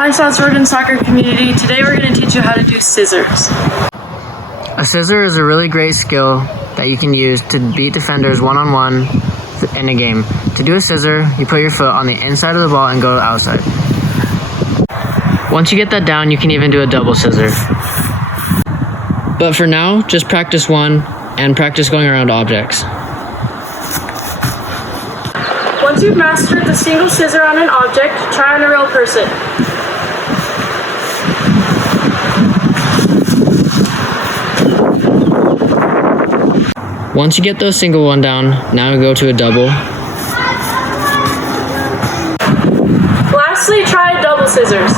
Hi, South Jordan soccer community. Today we're going to teach you how to do scissors. A scissor is a really great skill that you can use to beat defenders one-on-one in a game. To do a scissor, you put your foot on the inside of the ball and go outside. Once you get that down, you can even do a double scissor. But for now, just practice one and practice going around objects. Once you've mastered the single scissor on an object, try on a real person. Once you get the single one down, now go to a double. Lastly, try double scissors.